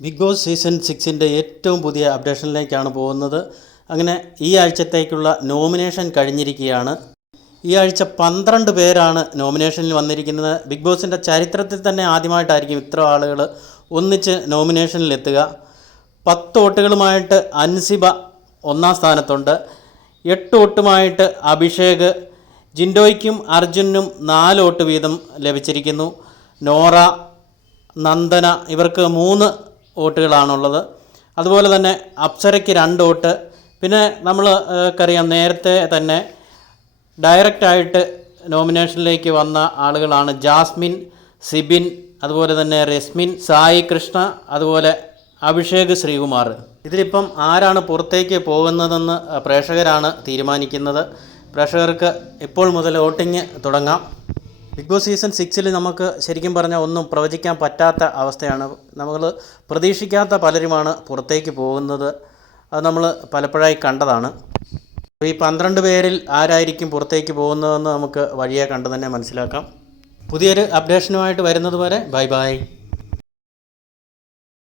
Big boss season സിക്സിന്റെ ഏറ്റവും പുതിയ അപ്ഡേഷനിലേക്കാണ് പോകുന്നത്. അങ്ങനെ ഈ ആഴ്ചത്തേക്കുള്ള നോമിനേഷൻ കഴിഞ്ഞിരിക്കുകയാണ്. ഈ ആഴ്ച പന്ത്രണ്ട് പേരാണ് നോമിനേഷനിൽ വന്നിരിക്കുന്നത്. ബിഗ് ബോസിന്റെ ചരിത്രത്തിൽ തന്നെ ആദ്യമായിട്ടായിരിക്കും ഇത്ര ആളുകൾ ഒന്നിച്ച് നോമിനേഷനിലെത്തുക പത്ത് വോട്ടുകളുമായിട്ട് അൻസിബ ഒന്നാം സ്ഥാനത്തുണ്ട്. എട്ട് വോട്ടുമായിട്ട് അഭിഷേക് ജിൻഡോയ്ക്കും അർജുനും നാല് വോട്ട് വീതം ലഭിച്ചിരിക്കുന്നു. നോറ നന്ദന ഇവർക്ക് മൂന്ന് വോട്ടുകളാണുള്ളത്. അതുപോലെ തന്നെ അപ്സരയ്ക്ക് രണ്ട് വോട്ട്. പിന്നെ നമ്മൾ അറിയാം നേരത്തെ തന്നെ ഡയറക്റ്റായിട്ട് നോമിനേഷനിലേക്ക് വന്ന ആളുകളാണ് ജാസ്മിൻ സിബിൻ അതുപോലെ തന്നെ രസ്മിൻ സായി കൃഷ്ണ അതുപോലെ അഭിഷേക് ശ്രീകുമാർ. ഇതിലിപ്പം ആരാണ് പുറത്തേക്ക് പോകുന്നതെന്ന് പ്രേക്ഷകരാണ് തീരുമാനിക്കുന്നത്. പ്രേക്ഷകർക്ക് ഇപ്പോൾ മുതൽ വോട്ടിംഗ് തുടങ്ങാം. ബിഗ് ബോസ് സീസൺ സിക്സിൽ നമുക്ക് ശരിക്കും പറഞ്ഞാൽ ഒന്നും പ്രവചിക്കാൻ പറ്റാത്ത അവസ്ഥയാണ്. നമ്മൾ പ്രതീക്ഷിക്കാത്ത പലരുമാണ് പുറത്തേക്ക് പോകുന്നത്. അത് നമ്മൾ പലപ്പോഴായി കണ്ടതാണ്. അപ്പോൾ ഈ പന്ത്രണ്ട് പേരിൽ ആരായിരിക്കും പുറത്തേക്ക് പോകുന്നതെന്ന് നമുക്ക് വഴിയെ കണ്ടു തന്നെ മനസ്സിലാക്കാം. പുതിയൊരു അപ്ഡേഷനുമായിട്ട് വരുന്നത് വരെ ബൈ ബൈ.